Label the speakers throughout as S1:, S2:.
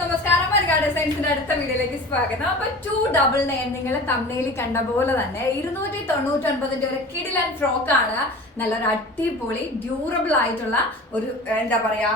S1: നമസ്കാരം. മരികാട് സയൻസിന്റെ അടുത്ത വീഡിയോയിലേക്ക് സ്വാഗതം. അപ്പൊ ടു ഡബിൾ നയൻ നിങ്ങൾ തമ്മയിൽ കണ്ട പോലെ തന്നെ ഇരുന്നൂറ്റി തൊണ്ണൂറ്റി ഒൻപതിന്റെ ഒരു കിഡിലൻ ഫ്രോക്ക് ആണ്. നല്ലൊരു അടിപൊളി ഡ്യൂറബിൾ ആയിട്ടുള്ള ഒരു എന്താ പറയാ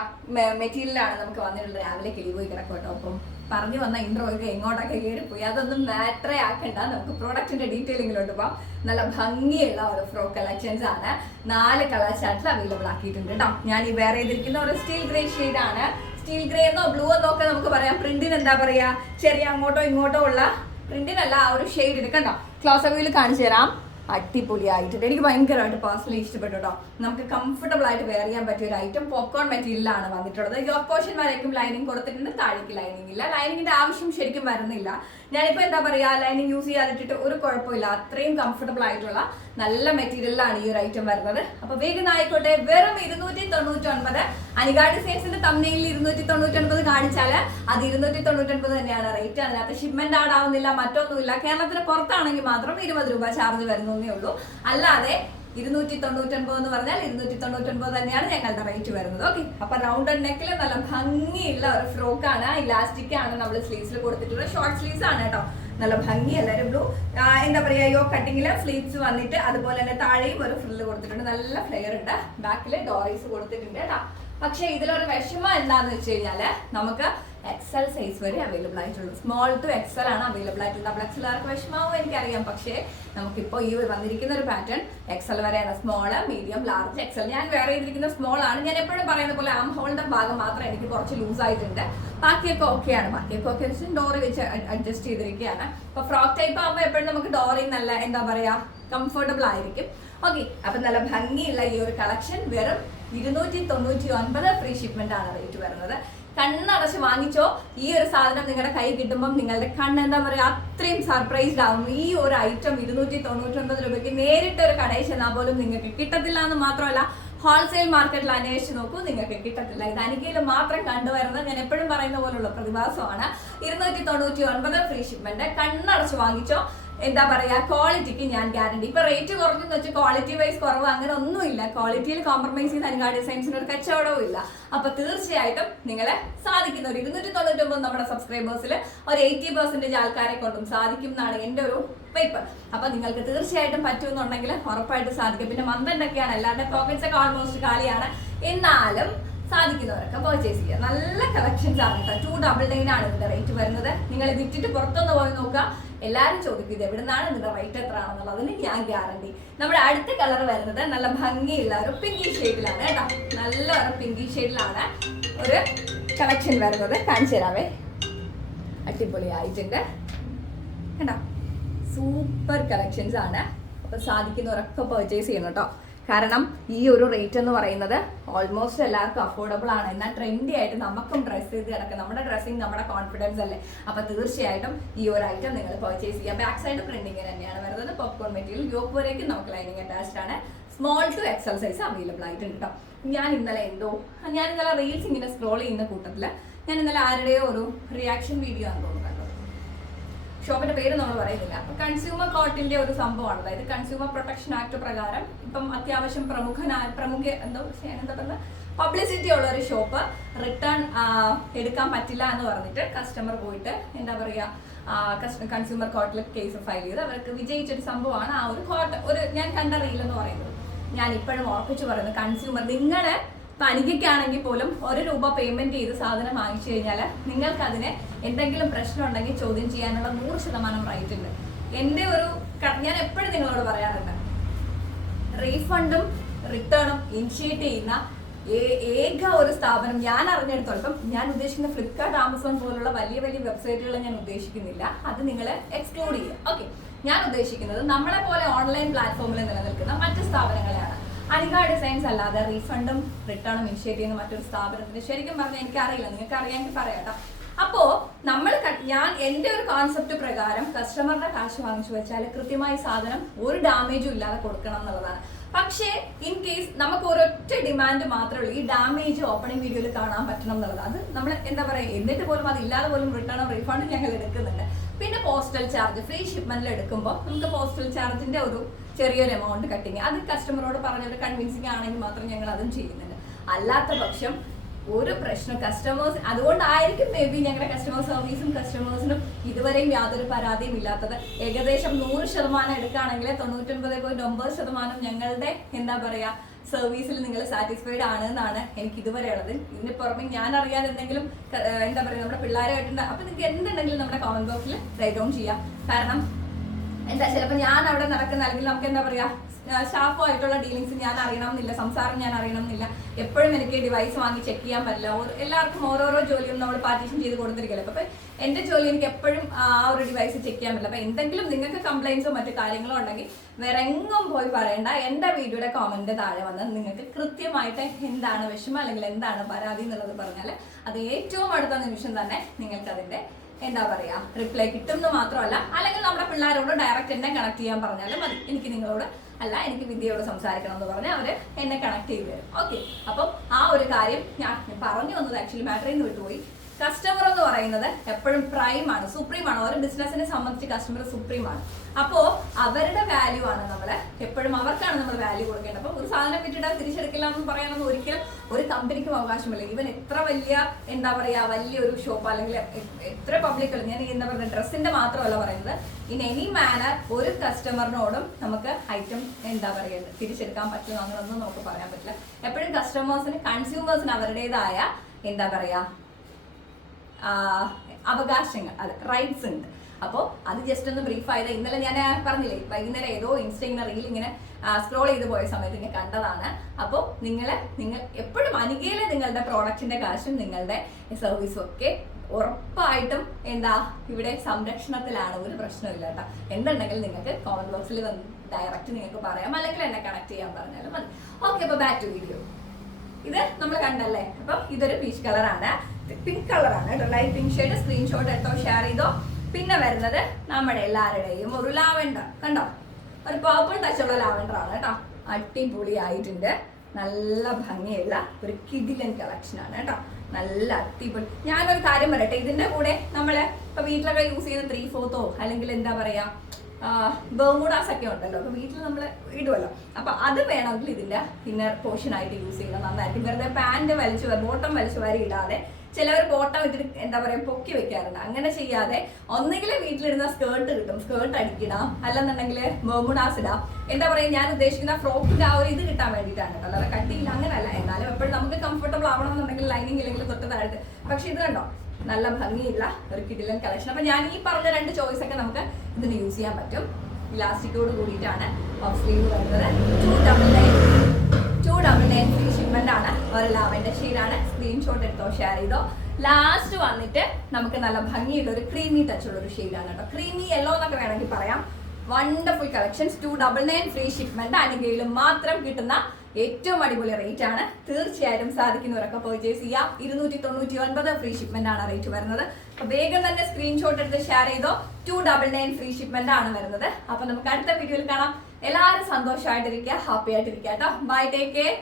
S1: മെറ്റീരിയലാണ് നമുക്ക് വന്നിട്ടുള്ളത്. രാവിലെ കിളി പോയി കിടക്കും കേട്ടോ. അപ്പം പറഞ്ഞു വന്ന ഇൻട്രോ ഒക്കെ എങ്ങോട്ടൊക്കെ കയറിപ്പോയി? അതൊന്നും മാറ്ററേ ആക്കണ്ട. നമുക്ക് പ്രോഡക്റ്റിന്റെ ഡീറ്റെയിലിങ്ങിലോട്ട് പോവാം. നല്ല ഭംഗിയുള്ള ഒരു ഫ്രോ കളക്ഷൻസ് ആണ്. നാല് കളർ ചാറ്റിൽ അവൈലബിൾ ആക്കിയിട്ടുണ്ട് കേട്ടോ. ഞാൻ ഈ വേറെ ചെയ്തിരിക്കുന്ന ഒരു സ്റ്റീൽ ഗ്രേ ആണ്. സ്റ്റീൽ ഗ്രേ എന്നോ ബ്ലൂ എന്നോ ഒക്കെ നമുക്ക് പറയാം. പ്രിന്റിന് എന്താ പറയാ? ചെറിയ അങ്ങോട്ടോ ഇങ്ങോട്ടോ ഉള്ള പ്രിന്റിനല്ല ആ ഒരു ഷെയ്ഡ് എടുക്കണ്ടോ ക്ലോസ് അവിയിൽ കാണിച്ചു തരാം. അടിപൊളിയായിട്ടുണ്ട്. എനിക്ക് ഭയങ്കരമായിട്ട് പേഴ്സണലി ഇഷ്ടപ്പെട്ടു കേട്ടോ നമുക്ക് കംഫർട്ടബിൾ ആയിട്ട് വെയർ ചെയ്യാൻ പറ്റിയ ഒരു ഐറ്റം പോപ്കോൺ മെറ്റീരിയലാണ് വന്നിട്ടുള്ളത്. യോക്ക് പോർഷൻ വരയ്ക്കും ലൈനിങ് കൊടുത്തിട്ടുണ്ട്. താഴേക്ക് ലൈനിങ് ഇല്ല. ലൈനിങ്ങിന്റെ ആവശ്യം ശരിക്കും വരുന്നില്ല. ഞാനിപ്പോ എന്താ പറയാ ലൈനിങ് യൂസ് ചെയ്യാതിട്ടിട്ട് ഒരു കുഴപ്പമില്ല. അത്രയും കംഫർട്ടബിൾ ആയിട്ടുള്ള നല്ല മെറ്റീരിയലാണ് ഈ ഒരു ഐറ്റം വരുന്നത്. അപ്പോൾ വേഗം ആയിക്കോട്ടെ. വെറും ഇരുന്നൂറ്റി തൊണ്ണൂറ്റി ഒൻപത് അനികാട് സെയിൽസിന്റെ തമ്മിൽ ഇരുന്നൂറ്റി തൊണ്ണൂറ്റി ഒൻപത് കാണിച്ചാൽ അത് ഇരുന്നൂറ്റി തൊണ്ണൂറ്റി ഒൻപത് തന്നെയാണ് റേറ്റ് അതിനകത്ത് ഷിപ്മെന്റ് ആഡ് ആവുന്നില്ല മറ്റൊന്നുമില്ല. കേരളത്തിന് പുറത്താണെങ്കിൽ മാത്രം ഇരുപത് രൂപ ചാർജ് വരുന്നേ ഉള്ളൂ. അല്ലാതെ ഇരുന്നൂറ്റി തൊണ്ണൂറ്റൊൻപത് എന്ന് പറഞ്ഞാൽ ഇരുന്നൂറ്റി തൊണ്ണൂറ്റൊൻപത് തന്നെയാണ് ഞങ്ങളുടെ റേറ്റ് വരുന്നത്. ഓക്കെ അപ്പൊ റൗണ്ട് നെക്കിൽ നല്ല ഭംഗിയുള്ള ഒരു ഫ്രോക്ക് ആണ്. ഇലാസ്റ്റിക് ആണ് നമ്മൾ സ്ലീവ്സിൽ കൊടുത്തിട്ടുള്ള ഷോർട്ട് സ്ലീവ്സ് ആണ് കേട്ടോ. നല്ല ഭംഗി എല്ലാവരും ബ്ലൂ എന്താ പറയാ യോ കട്ടിങ്ങിൽ സ്ലീവ്സ് വന്നിട്ട് അതുപോലെ തന്നെ താഴെയും ഒരു ഫ്രില്ല് കൊടുത്തിട്ടുണ്ട്. നല്ല ഫ്ലെയർ ഉണ്ട്. ബാക്കിൽ ഡോറീസ് കൊടുത്തിട്ടുണ്ട് കേട്ടോ. പക്ഷേ ഇതിലൊരു വിഷമം എന്താന്ന് വെച്ച് കഴിഞ്ഞാൽ നമുക്ക് എക്സൽ സൈസ് വരെ അവൈലബിൾ ആയിട്ടുള്ളൂ സ്മോൾ ടു എക്സൽ ആണ് അവൈലബിൾ ആയിട്ടുള്ളത്. ഡബിൾ എക്സൽ ആർക്ക് വിഷമാവും എനിക്കറിയാം. പക്ഷേ നമുക്കിപ്പോൾ ഈ വന്നിരിക്കുന്ന ഒരു പാറ്റേൺ എക്സൽ വരെയാണ് സ്മോൾ മീഡിയം ലാർജ് എക്സൽ ഞാൻ വേറെ ചെയ്തിരിക്കുന്ന സ്മോൾ ആണ്. ഞാൻ എപ്പോഴും പറയുന്ന പോലെ ആം ഹോളിന്റെ ഭാഗം മാത്രം എനിക്ക് കുറച്ച് ലൂസ് ആയിട്ടുണ്ട്. ബാക്കിയൊക്കെ ഓക്കെയാണ് ബാക്കിയൊക്കെ ഓക്കെ ഡോറി വെച്ച് അഡ്ജസ്റ്റ് ചെയ്തിരിക്കുകയാണ്. അപ്പൊ ഫ്രോക്ക് ടൈപ്പ് ആകുമ്പോൾ എപ്പോഴും നമുക്ക് ഡോറി നല്ല എന്താ പറയാ കംഫർട്ടബിൾ ആയിരിക്കും. ഓക്കെ അപ്പൊ നല്ല ഭംഗിയുള്ള ഈ ഒരു കളക്ഷൻ വെറും ഇരുന്നൂറ്റി തൊണ്ണൂറ്റി ഒൻപത് ഫ്രീ ഷിപ്മെന്റ് ആണ് റേറ്റ് വരുന്നത്. കണ്ണടച്ച് വാങ്ങിച്ചോ. ഈ ഒരു സാധനം നിങ്ങളുടെ കൈ കിട്ടുമ്പോൾ നിങ്ങളുടെ കണ്ണ് എന്താ പറയുക അത്രയും സർപ്രൈസ്ഡ് ആവും. ഈ ഒരു ഐറ്റം ഇരുന്നൂറ്റി തൊണ്ണൂറ്റി ഒൻപത് രൂപയ്ക്ക് നേരിട്ട് ഒരു കടയിൽ ചെന്നാൽ പോലും നിങ്ങൾക്ക് കിട്ടത്തില്ല എന്ന് മാത്രമല്ല ഹോൾസെയിൽ മാർക്കറ്റിൽ അന്വേഷിച്ച് നോക്കൂ നിങ്ങൾക്ക് കിട്ടത്തില്ല. ഇത് അനികയിൽ മാത്രം കണ്ടുവരുന്നത് ഞാൻ എപ്പോഴും പറയുന്ന പോലുള്ള പ്രതിഭാസമാണ്. ഇരുന്നൂറ്റി തൊണ്ണൂറ്റി ഒൻപത് ഫ്രീ ഷിപ്മെന്റ് കണ്ണടച്ച് വാങ്ങിച്ചോ. എന്താ പറയാ ക്വാളിറ്റിക്ക് ഞാൻ ഗ്യാരണ്ടി ഇപ്പൊ റേറ്റ് കുറഞ്ഞെന്ന് വെച്ചാൽ ക്വാളിറ്റി വൈസ് കുറവ് അങ്ങനെ ഒന്നുമില്ല. ക്വാളിറ്റിയിൽ കോംപ്രമൈസ് ചെയ്യുന്ന അനുകാ ഡിസൈൻസിന് ഒരു കച്ചവടവും ഇല്ല. അപ്പൊ തീർച്ചയായിട്ടും നിങ്ങളെ സാധിക്കുന്ന ഒരു ഇരുന്നൂറ്റി തൊണ്ണൂറ്റി ഒമ്പത് നമ്മുടെ സബ്സ്ക്രൈബേഴ്സിൽ ഒരു എയ്റ്റി പെർസെന്റേജ് ആൾക്കാരെ കൊണ്ടും സാധിക്കും എന്നാണ് എന്റെ ഒരു പേപ്പർ അപ്പൊ നിങ്ങൾക്ക് തീർച്ചയായിട്ടും പറ്റുമെന്നുണ്ടെങ്കിൽ ഉറപ്പായിട്ട് സാധിക്കും. പിന്നെ മന്ത്രണ്ടൊക്കെയാണ് എല്ലാവരുടെ പോക്കറ്റ്സ് ഒക്കെ ഓൾമോസ്റ്റ് കാലിയാണ്. എന്നാലും സാധിക്കുന്നവരൊക്കെ പർച്ചേസ് ചെയ്യുക. നല്ല കളക്ഷൻസ് ആണ് കേട്ടോ. ടു ഡബിൾ നയൻ ആണ് ഇതിന്റെ റേറ്റ് വരുന്നത്. നിങ്ങൾ ഇത് ഇട്ടിട്ട് പുറത്തൊന്ന് പോയി നോക്കുക. എല്ലാവരും ചോദിക്കും ഇത് എവിടുന്നാണ് ഇതിന്റെ റേറ്റ് എത്ര ആണെന്നുള്ളതിന് ഞാൻ ഗ്യാരണ്ടി നമ്മുടെ അടുത്ത കളർ വരുന്നത് നല്ല ഭംഗിയുള്ള ഒരു പിങ്കി ഷെയ്ഡിലാണ് കേട്ടോ. നല്ല ഒരു പിങ്കി ഷെയ്ഡിലാണ് ഒരു കളക്ഷൻ വരുന്നത്. കാണിച്ചു തരാവേ. അടിപൊളിയായിട്ടുണ്ട്. കേട്ടോ. സൂപ്പർ കളക്ഷൻസ് ആണ്. അപ്പൊ സാധിക്കുന്നവരൊക്കെ പർച്ചേസ് ചെയ്യണം കേട്ടോ. കാരണം ഈ ഒരു റേറ്റ് എന്ന് പറയുന്നത് ഓൾമോസ്റ്റ് എല്ലാവർക്കും അഫോർഡബിൾ ആണ്. എന്നാൽ ട്രെൻഡി ആയിട്ട് നമുക്കും ഡ്രസ്സ് ചെയ്ത് കിടക്കും. നമ്മുടെ ഡ്രസ്സിങ് നമ്മുടെ കോൺഫിഡൻസ് അല്ലേ? അപ്പൊ തീർച്ചയായിട്ടും ഈ ഒരു ഐറ്റം നിങ്ങൾ പർച്ചേസ് ചെയ്യാം. ബാക്ക് സൈഡ് പ്രിന്റിങ് തന്നെയാണ് വരുന്നത്. പോപ്കോൺ മെറ്റീരിയൽ യോക്ക് വരേക്കും നമുക്ക് ലൈനിങ് അറ്റാച്ച്ഡ് ആണ്. Small to XL size available ആയിട്ടുണ്ട് കേട്ടോ ഞാൻ ഇന്നലെ എന്തോ ഞാൻ ഇന്നലെ റീൽസ് ഇങ്ങനെ സ്ക്രോൾ ചെയ്യുന്ന കൂട്ടത്തിൽ ഞാൻ ഇന്നലെ ആരുടെയോ ഒരു റിയാക്ഷൻ വീഡിയോ ആണ് തോന്നുന്നു ഷോപ്പിന്റെ പേര് നമ്മൾ പറയുന്നില്ല. അപ്പൊ കൺസ്യൂമർ കോർട്ടിന്റെ ഒരു സംഭവമാണ്. അതായത് കൺസ്യൂമർ പ്രൊട്ടക്ഷൻ ആക്ട് പ്രകാരം ഇപ്പം അത്യാവശ്യം പ്രമുഖനായ പ്രമുഖ എന്തോ എന്താ പറയുക പബ്ലിസിറ്റി ഉള്ള ഒരു ഷോപ്പ് റിട്ടേൺ എടുക്കാൻ പറ്റില്ല എന്ന് പറഞ്ഞിട്ട് കസ്റ്റമർ പോയിട്ട് എന്താ പറയുക കൺസ്യൂമർ കോർട്ടിൽ കേസ് ഫയൽ ചെയ്ത് അവർക്ക് വിജയിച്ചൊരു സംഭവമാണ് ആ ഒരു കോർട്ട് ഒരു ഞാൻ കണ്ട റീൽ എന്ന് പറയുന്നത്. ഞാൻ ഇപ്പോഴും ഉറപ്പിച്ചു പറയുന്നത് കൺസ്യൂമർ നിങ്ങൾ പണികയ്ക്കാണെങ്കിൽ പോലും ഒരു രൂപ പേയ്മെന്റ് ചെയ്ത് സാധനം വാങ്ങിച്ചു കഴിഞ്ഞാൽ നിങ്ങൾക്ക് അതിന് എന്തെങ്കിലും പ്രശ്നം ഉണ്ടെങ്കിൽ ചോദ്യം ചെയ്യാനുള്ള നൂറ് ശതമാനം റൈറ്റ് ഉണ്ട്. എന്റെ ഒരു ഞാൻ എപ്പോഴും നിങ്ങളോട് പറയാറുണ്ട് റീഫണ്ടും റിട്ടേണും ഇനിഷ്യേറ്റ് ചെയ്യുന്ന ഏക ഒരു സ്ഥാപനം ഞാൻ അറിഞ്ഞെടുത്തോളം ഞാൻ ഉദ്ദേശിക്കുന്ന ഫ്ലിപ്കാർട്ട് ആമസോൺ പോലുള്ള വലിയ വലിയ വെബ്സൈറ്റുകൾ ഞാൻ ഉദ്ദേശിക്കുന്നില്ല. അത് നിങ്ങൾ എക്സ്ക്ലൂഡ് ചെയ്യുക. ഓക്കെ ഞാൻ ഉദ്ദേശിക്കുന്നത് നമ്മളെ പോലെ ഓൺലൈൻ പ്ലാറ്റ്ഫോമിൽ നിലനിൽക്കുന്ന മറ്റ് സ്ഥാപനങ്ങളെയാണ്. അനിക ഡിസൈൻസ് അല്ലാതെ റീഫണ്ടും റിട്ടേണും ഇനിഷ്യേറ്റ് ചെയ്യുന്ന മറ്റൊരു സ്ഥാപനത്തിന് ശരിക്കും പറഞ്ഞാൽ എനിക്ക് അറിയില്ല നിങ്ങൾക്ക് അറിയാമെങ്കിൽ പറയാട്ടോ അപ്പോ നമ്മൾ ഞാൻ എന്റെ ഒരു കോൺസെപ്റ്റ് പ്രകാരം കസ്റ്റമറുടെ കാശ് വാങ്ങിച്ചു വെച്ചാൽ കൃത്യമായി സാധനം ഒരു ഡാമേജും ഇല്ലാതെ കൊടുക്കണം എന്നുള്ളതാണ്. പക്ഷേ ഇൻ കേസ് നമുക്ക് ഒരൊറ്റ ഡിമാൻഡ് മാത്രമേ ഉള്ളൂ ഈ ഡാമേജ് ഓപ്പണിംഗ് വീഡിയോയിൽ കാണാൻ പറ്റണം എന്നുള്ളത്. അത് നമ്മൾ എന്താ പറയുക എന്നിട്ട് പോലും അത് ഇല്ലാതെ പോലും റിട്ടേണും റീഫണ്ടും ഞങ്ങൾ എടുക്കുന്നുണ്ട്. പിന്നെ പോസ്റ്റൽ ചാർജ് ഫ്രീ ഷിപ്മെന്റിൽ എടുക്കുമ്പോൾ നമുക്ക് പോസ്റ്റൽ ചാർജിന്റെ ഒരു ചെറിയൊരു എമൗണ്ട് കട്ടിങ് അത് കസ്റ്റമറോട് പറഞ്ഞൊരു കൺവിൻസിങ് ആണെങ്കിൽ മാത്രം ഞങ്ങൾ അതും ചെയ്യുന്നുണ്ട്. അല്ലാത്ത പക്ഷം ഒരു പ്രശ്നം കസ്റ്റമേഴ്സ് അതുകൊണ്ടായിരിക്കും മേ ബി ഞങ്ങളുടെ കസ്റ്റമർ സർവീസും കസ്റ്റമേഴ്സിനും ഇതുവരെയും യാതൊരു പരാതിയും ഇല്ലാത്തത്. ഏകദേശം നൂറ് ശതമാനം എടുക്കുകയാണെങ്കിൽ തൊണ്ണൂറ്റൊൻപത് പോയിന്റ് ഒമ്പത് ശതമാനം ഞങ്ങളുടെ എന്താ പറയാ സർവീസിൽ നിങ്ങൾ സാറ്റിസ്ഫൈഡ് ആണ് എന്നാണ് എനിക്ക് ഇതുവരെ ഉള്ളത്. ഇതിന് പുറമെ ഞാൻ അറിയാതെ എന്തെങ്കിലും എന്താ പറയുക നമ്മുടെ പിള്ളേരായിട്ടുണ്ട്. അപ്പൊ നിങ്ങൾക്ക് എന്തുണ്ടെങ്കിലും നമ്മുടെ കോമൺ ബോക്സിൽ റൈറ്റ് ഡൗൺ ചെയ്യാം. കാരണം എന്താ ചിലപ്പോൾ ഞാൻ അവിടെ നടക്കുന്ന അല്ലെങ്കിൽ നമുക്ക് എന്താ പറയാ സ്റ്റാഫുമായിട്ടുള്ള ഡീലിങ്സ് ഞാൻ അറിയണം എന്നില്ല സംസാരം ഞാൻ അറിയണം എന്നില്ല എപ്പോഴും എനിക്ക് ഡിവൈസ് വാങ്ങി ചെക്ക് ചെയ്യാൻ പറ്റില്ല. എല്ലാവർക്കും ഓരോരോ ജോലിയും നമ്മൾ പാർട്ടീഷൻ ചെയ്ത് കൊടുത്തിരിക്കല്ലോ. അപ്പൊ എന്റെ ജോലി എനിക്ക് എപ്പോഴും ആ ഒരു ഡിവൈസ് ചെക്ക് ചെയ്യാൻ പറ്റില്ല. അപ്പൊ എന്തെങ്കിലും നിങ്ങൾക്ക് കംപ്ലൈൻസോ മറ്റു കാര്യങ്ങളോ ഉണ്ടെങ്കിൽ വേറെ എങ്ങും പോയി പറയണ്ട. എന്റെ വീഡിയോയുടെ കോമന്റ് താഴെ വന്ന് നിങ്ങൾക്ക് കൃത്യമായിട്ട് എന്താണ് വിഷമം അല്ലെങ്കിൽ എന്താണ് പരാതി എന്നുള്ളത് പറഞ്ഞാൽ അത് ഏറ്റവും അടുത്ത നിമിഷം തന്നെ നിങ്ങൾക്ക് അതിന്റെ എന്താ പറയാ റിപ്ലൈ കിട്ടും എന്ന് മാത്രമല്ല അല്ലെങ്കിൽ നമ്മുടെ പിള്ളേരോട് ഡയറക്റ്റ് എന്നെ കണക്ട് ചെയ്യാൻ പറഞ്ഞാലും മതി. എനിക്ക് നിങ്ങളോട് അല്ല എനിക്ക് വിദ്യയോട് സംസാരിക്കണം എന്ന് പറഞ്ഞാൽ അവർ എന്നെ കണക്ട് ചെയ്ത് തരും. ഓക്കെ അപ്പം ആ ഒരു കാര്യം ഞാൻ പറഞ്ഞു വന്നത് ആക്ച്വലി മാറ്ററിൽ നിന്ന് വിട്ടുപോയി. കസ്റ്റമർ എന്ന് പറയുന്നത് എപ്പോഴും പ്രൈം ആണ് സുപ്രീം ആണ്. ഒരു ബിസിനസിനെ സംബന്ധിച്ച് കസ്റ്റമർ സുപ്രീം ആണ്. അപ്പോ അവരുടെ വാല്യൂ ആണ് നമ്മൾ എപ്പോഴും അവർക്കാണ് നമ്മൾ വാല്യൂ കൊടുക്കേണ്ടത്. അപ്പൊ ഒരു സാധനം വിറ്റിട്ട് തിരിച്ചെടുക്കില്ല എന്ന് പറയാനൊന്നും ഒരിക്കലും ഒരു കമ്പനിക്കും അവകാശമില്ല. ഇവൻ എത്ര വലിയ എന്താ പറയാ വലിയൊരു ഷോപ്പ് അല്ലെങ്കിൽ എത്ര പബ്ലിക് ഞാൻ എന്താ പറയുക ഡ്രസ്സിന്റെ മാത്രമല്ല പറയുന്നത്. ഇൻ എനി മാനർ ഒരു കസ്റ്റമറിനോടും നമുക്ക് ഐറ്റം എന്താ പറയുക തിരിച്ചെടുക്കാൻ പറ്റും അങ്ങനെയൊന്നും നമുക്ക് പറയാൻ പറ്റില്ല. എപ്പോഴും കസ്റ്റമേഴ്സിന് കൺസ്യൂമേഴ്സിന് അവരുടേതായ എന്താ പറയാ അവകാശങ്ങൾ അതെ റൈറ്റ്സ് ഉണ്ട്. അപ്പോൾ അത് ജസ്റ്റ് ഒന്ന് ബ്രീഫ് ആയത് ഇന്നലെ ഞാൻ പറഞ്ഞില്ലേ വൈകുന്നേരം ഏതോ ഇൻസ്റ്റയിങ്ങനെ റീൽ ഇങ്ങനെ സ്ക്രോൾ ചെയ്ത് പോയ സമയത്ത് ഇങ്ങനെ കണ്ടതാണ്. അപ്പോൾ നിങ്ങൾ നിങ്ങൾ എപ്പോഴും അനികയിലെ നിങ്ങളുടെ പ്രോഡക്റ്റിന്റെ കാശും നിങ്ങളുടെ സർവീസും ഒക്കെ ഉറപ്പായിട്ടും എന്താ ഇവിടെ സംരക്ഷണത്തിലാണ്. ഒരു പ്രശ്നമില്ല കേട്ടോ. എന്തുണ്ടെങ്കിൽ നിങ്ങൾക്ക് കോമന്റ് ബോക്സിൽ ഡയറക്റ്റ് നിങ്ങൾക്ക് പറയാം. അല്ലെങ്കിൽ എന്നെ കണക്ട് ചെയ്യാൻ പറഞ്ഞാലും മതി. ഓക്കെ അപ്പോൾ ബാക്ക് ടു വീഡിയോ ഇത് നമ്മൾ കണ്ടല്ലേ? അപ്പം ഇതൊരു പീച്ച് കളറാണ് പിങ്ക് കളറാണ് കേട്ടോ. ലൈറ്റ് പിങ്ക് ഷെയ്ഡ് സ്ക്രീൻഷോട്ട് എടുത്തോ ഷെയർ ചെയ്തോ. പിന്നെ വരുന്നത് നമ്മുടെ എല്ലാവരുടെയും ഒരു ലാവൻഡർ കണ്ടോ? ഒരു പേർപ്പിൾ ടച്ചുള്ള ലാവൻഡർ ആണ് കേട്ടോ. അടിപൊളി ആയിട്ടുണ്ട് നല്ല ഭംഗിയുള്ള ഒരു കിഡിലൻ കളക്ഷൻ ആണ് കേട്ടോ. നല്ല അടിപൊളി. ഞാനൊരു കാര്യം പറയട്ടെ. ഇതിന്റെ കൂടെ നമ്മൾ ഇപ്പൊ വീട്ടിലൊക്കെ യൂസ് ചെയ്യുന്ന ത്രീ ഫോർത്തോ അല്ലെങ്കിൽ എന്താ പറയാ ബർമുഡാസ് ഒക്കെ ഉണ്ടല്ലോ. അപ്പൊ വീട്ടിൽ നമ്മൾ ഇടുമല്ലോ അപ്പൊ അത് വേണമെങ്കിൽ ഇതിന്റെ ഇന്നർ പോർഷൻ ആയിട്ട് യൂസ് ചെയ്യണം. നന്നായിരിക്കും. വെറുതെ പാന്റ് വലിച്ചു ബോട്ടം വലിച്ചു വാരി ഇടാതെ ചിലവർ ബോട്ടം ഇതിൽ എന്താ പറയാ പൊക്കി വെക്കാറുണ്ട്. അങ്ങനെ ചെയ്യാതെ ഒന്നെങ്കിൽ വീട്ടിലിടുന്ന സ്കേർട്ട് കിട്ടും. സ്കേർട്ട് അടിക്കിടാം. അല്ലെന്നുണ്ടെങ്കിൽ ബോമുഡാസ് ഇടാം. എന്താ പറയാ ഞാൻ ഉദ്ദേശിക്കുന്ന ഫ്രോക്കിന്റെ ആ ഒരു ഇത് കിട്ടാൻ വേണ്ടിയിട്ടാണ് കേട്ടോ. അല്ലാതെ കട്ടിയില്ല അങ്ങനല്ല. എന്നാലും എപ്പോഴും നമുക്ക് കംഫർട്ടബിൾ ആവണമെന്നുണ്ടെങ്കിൽ ലൈനിങ് ഇല്ലെങ്കിൽ തൊട്ട് താഴെ പക്ഷെ ഇത് കണ്ടോ? നല്ല ഭംഗിയുള്ള ഒരു കിടിലൻ കളക്ഷൻ അപ്പൊ ഞാൻ ഈ പറഞ്ഞ രണ്ട് ചോയ്സ് ഒക്കെ നമുക്ക് ഇതിന് യൂസ് ചെയ്യാൻ പറ്റും. ഇലാസ്റ്റിക്കോട് കൂടിയിട്ടാണ്. ഓഫ് സ്ലീവ് വരുന്നത്. ടു ഡബിൾ നയൻ ഒരു ലാവൻഡർ ഷെയ്ഡാണ് സ്ക്രീൻഷോട്ട് എടുത്തോ ഷെയർ ചെയ്തോ. ലാസ്റ്റ് വന്നിട്ട് നമുക്ക് നല്ല ഭംഗിയുള്ള ഒരു ക്രീമി ടച്ച് ഉള്ള ഒരു ഷെയ്ഡാണ് കേട്ടോ. ക്രീമി യെല്ലോ എന്നൊക്കെ വേണമെങ്കിൽ പറയാം. Wonderful collections two double nine free shipment അനുകയിലും മാത്രം കിട്ടുന്ന ഏറ്റവും അടിപൊളി റേറ്റ് ആണ്. തീർച്ചയായിട്ടും സാധിക്കുന്നവരൊക്കെ പർച്ചേസ് ചെയ്യാം. ഇരുന്നൂറ്റി തൊണ്ണൂറ്റി ഒൻപത് ഫ്രീ ഷിപ്മെന്റ് ആണ് റേറ്റ് വരുന്നത്. വേഗം തന്നെ സ്ക്രീൻഷോട്ട് എടുത്ത് ഷെയർ ചെയ്തോ. Two double nine free shipment ആണ് വരുന്നത്. അപ്പൊ നമുക്ക് അടുത്ത വീഡിയോയിൽ കാണാം. എല്ലാവരും സന്തോഷമായിട്ടിരിക്കുക. ഹാപ്പി ആയിട്ടിരിക്കുക കേട്ടോ. Bye take care